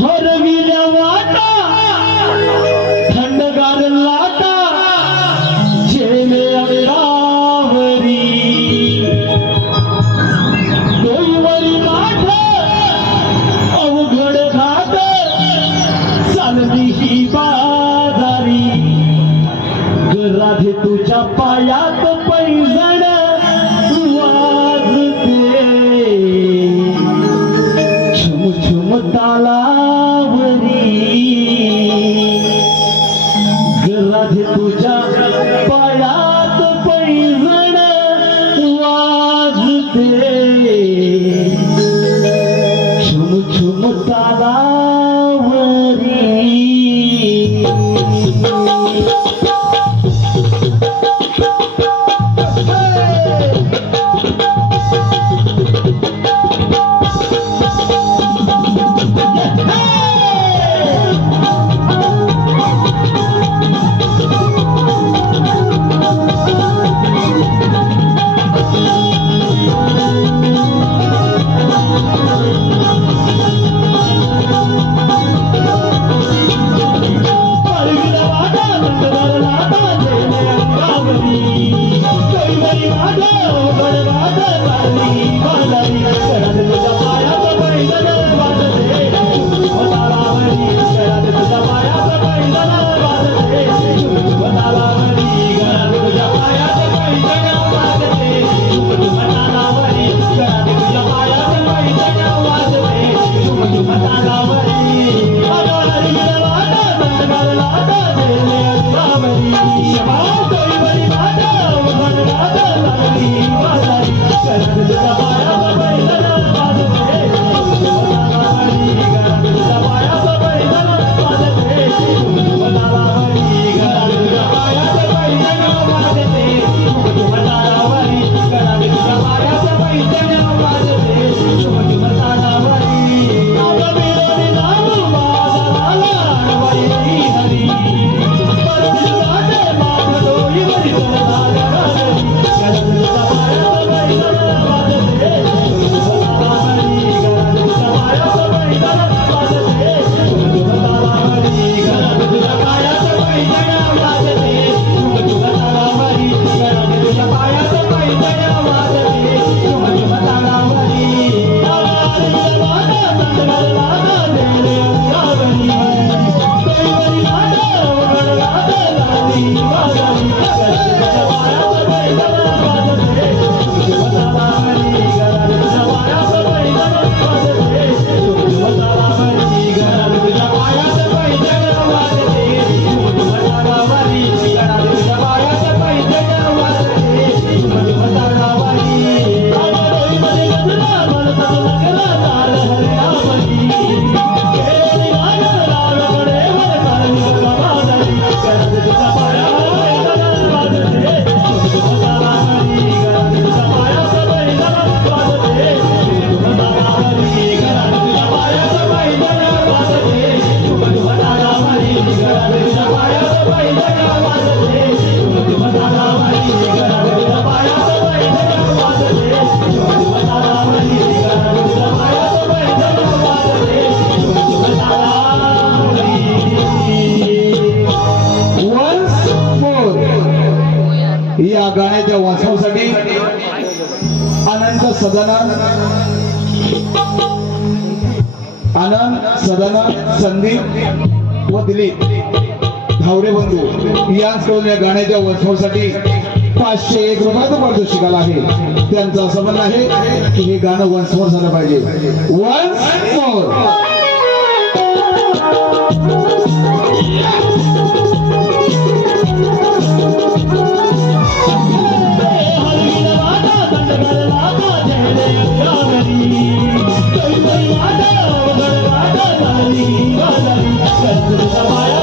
हरविल्या वाटा थंडगार लाटा झेले अंगावरी डोईवरी माठ अवघड घाट चालली ही बाजारी राधे तुझ्या पायात पैजण वाजते छुम छुम तालावरी राधे तुझ्या पायात पैजण वाजते छुम छुम तालावरी या गाण्याच्या वाचनासाठी आनंद सदानंद संदीप व दिलीप धावरे बंधू यांच्याकडून या गाण्याच्या वाचनासाठी 501 रुपयाचं पारितोषिक आहे. त्यांचं असं म्हणणं आहे की हे गाणं वन्स मोर झालं पाहिजे. Once more. Bye.